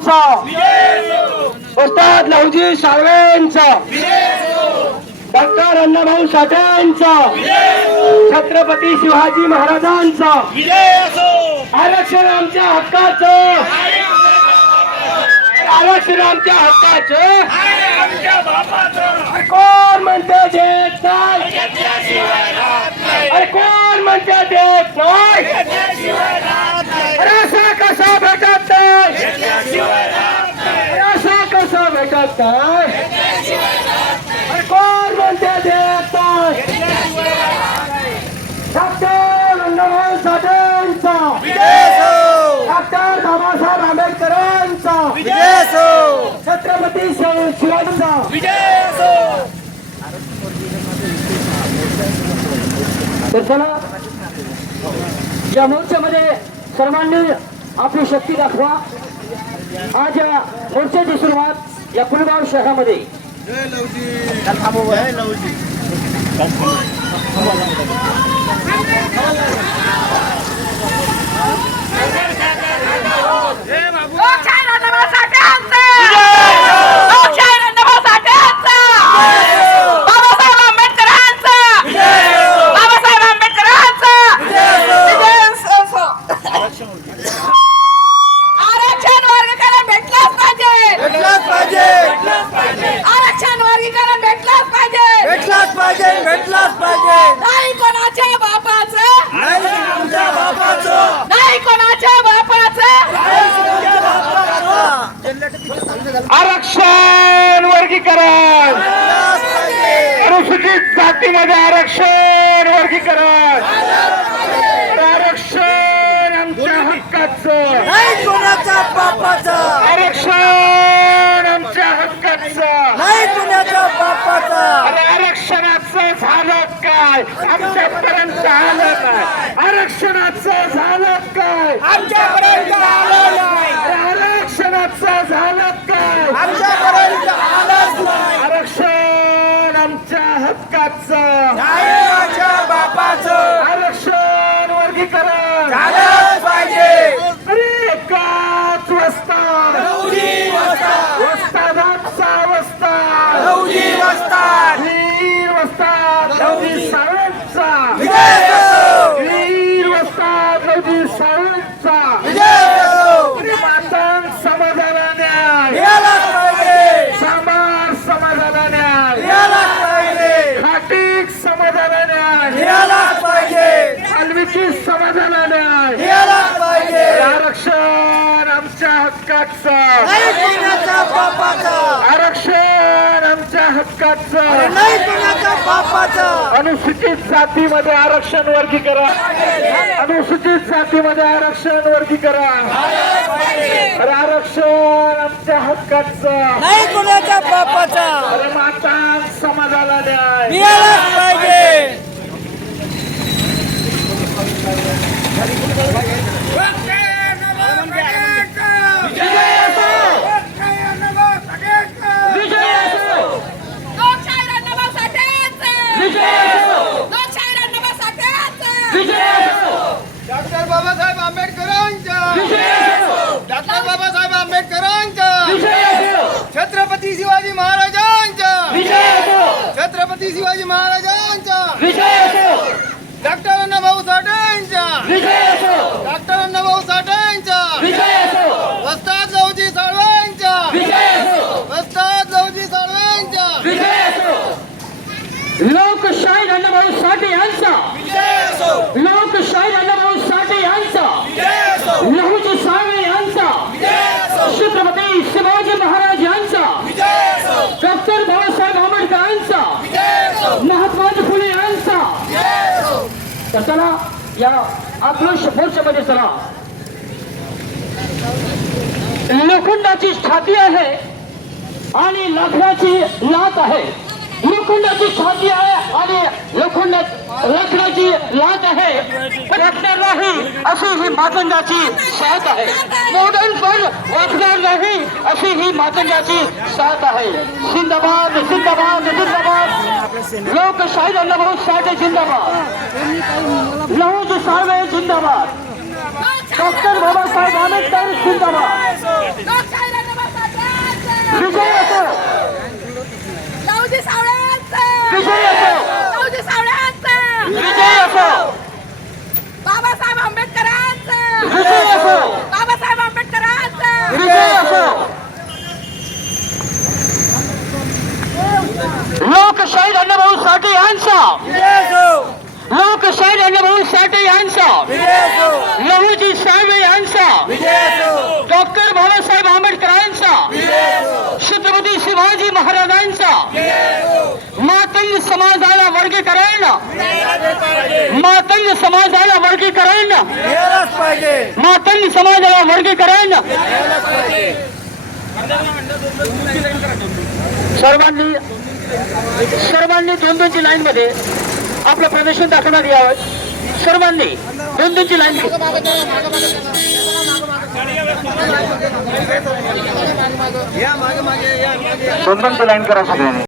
साठेंचा, उस्ताद Lahuji साळवेंचा, doctor Annabhau साठेंचा, Chhatrapati Shivaji महाराजांचा, आरक्षण आमच्या हक्काचं, आरक्षण आमच्या हक्काचं. कोण म्हणते देत नाही, अरे कोण म्हणते देत नाही, अरे असा कसा भेटत नाही, अरे असा कसा भेटत नाही, अरे कोण म्हणते देत नाही. डॉक्टर अण्णाभाऊ साठेंचा, डॉक्टर बाबासाहेब आंबेडकरांचा, छत्रपती शिवाजींचा. तर चला या मोर्चामध्ये सर्वांनी आपली शक्ती दाखवा. आज या मोर्चाची सुरुवात या कुलगाव शहरामध्ये भेटलाच पाहिजे. नाही कोणाच्या बापाचं, नाही कोणाच्या बापाचं. आरक्षण वर्गीकरण, अनुसूचित जातीमध्ये आरक्षण वर्गीकरण, आरक्षण आमच्या हक्काचं, नाही कोणाच्या बापाचं, आरक्षण आमच्या हक्काचं, नाही कोणाच्या बापाचं. अरे आरक्षणाचं झालं काय, आमच्यापर्यंत आलं नाही. आरक्षणाचं झालं काय, आमच्यापर्यंत आलं नाही. आरक्षणाचं झालं काय, आमच्यापर्यंत आलंच नाही. आरक्षण आमच्या हक्काचं, नाही कोणाच्या बापाचं. आरक्षण वर्गीकरण झालंच पाहिजे. अरे एकाच वस्ताद, लहुजी वस्ताद, वस्तादाचा वस्ताद, लहुजी वस्ताद, वीर वस्ताद लहुजी साळवेंचा, विजय असो, वीर वस्ताद लहुजी साळवेंचा. विजय असो. अरे मातां समाजाला न्याय, मिळालाच पाहिजे. समाज समाजाला न्याय, मिळालाच पाहिजे. खाटीक समाजाला न्याय, मिळालाच पाहिजे. वाल्मिकी समाजाला न्याय. मिळालाच पाहिजे. आरक्षण आमच्या हक्काचं, नाही कोणाच्या बापाचं, आरक्षण आमच्या हक्काचं. नाही कोणाच्या बापाचं. अनुसूचित जातीमध्ये आरक्षण वर्गीकरण, अनुसूचित जातीमध्ये आरक्षण वर्गीकरण, अरे आरक्षण आमच्या हक्काचं. नाही कोणाच्या बापाचं. अरे माता समाजाला न्याय. मिळालाच पाहिजे. विजय असो, विजय असो, लोकशाहीर अण्णाभाऊ साठेंचा, विजय असो, लोकशाहीर अण्णाभाऊ साठेंचा. विजय असो, डॉक्टर बाबासाहेब आंबेडकरांच्या, विजय असो, डॉक्टर बाबासाहेब आंबेडकरांच्या, विजय असो, छत्रपती शिवाजी महाराजांच्या, विजय असो, छत्रपती शिवाजी महाराजांच्या, विजय असो, डॉक्टर अण्णाभाऊ साठेंच्या, विजय असो, डॉक्टर अण्णाभाऊ साठेंच्या, विजय असो, वस्ताद लहुजी साळवेंच्या, विजय असो, वस्ताद लहुजी साळवेंच्या, विजय असो. लोकशाहीर अण्णाभाऊ साठे यांचा, विजय असो, लोकशाहीर अण्णाभाऊ साठे यांचा, विजय असो, लहुजी साळवे यांचा, विजय असो, छत्रपती शिवाजी महाराज यांचा, विजय असो, डॉक्टर बाबासाहेब आंबेडकरांचा, विजय असो, महात्मा फुले यांचा. विजय असो. तर चला या आक्रोश मोर्चामध्ये चला. लोखंडाची छाती आहे आणि लाकडाची लाट आहे. लोखंडाची छाती आहे आणि लाकडाची लाट आहे. वाकणार नाही अशी ही मातंगाची साथ आहे. मॉडर्न पण वाकणार नाही अशी ही मातंगाची साथ आहे. जिंदाबाद जिंदाबाद जिंदाबाद. लोकशाहीर अण्णाभाऊ साठे जिंदाबाद. लहुजी साळवे जिंदाबाद. डॉक्टर बाबासाहेब आंबेडकर जिंदाबाद. लोकशाहीर महाराजांचा मातंग समाजाला वर्गीकरण, मातंग समाजाला वर्गीकरण, मातंग समाजाला वर्गीकरण. सर्वांनी दोन दोनची लाईन मध्ये आपलं प्रदर्शन दाखवण्यात यावं. सर्वांनी दोन दोनची लाईन दोन दोनची लाईन करा सगळ्यांनी.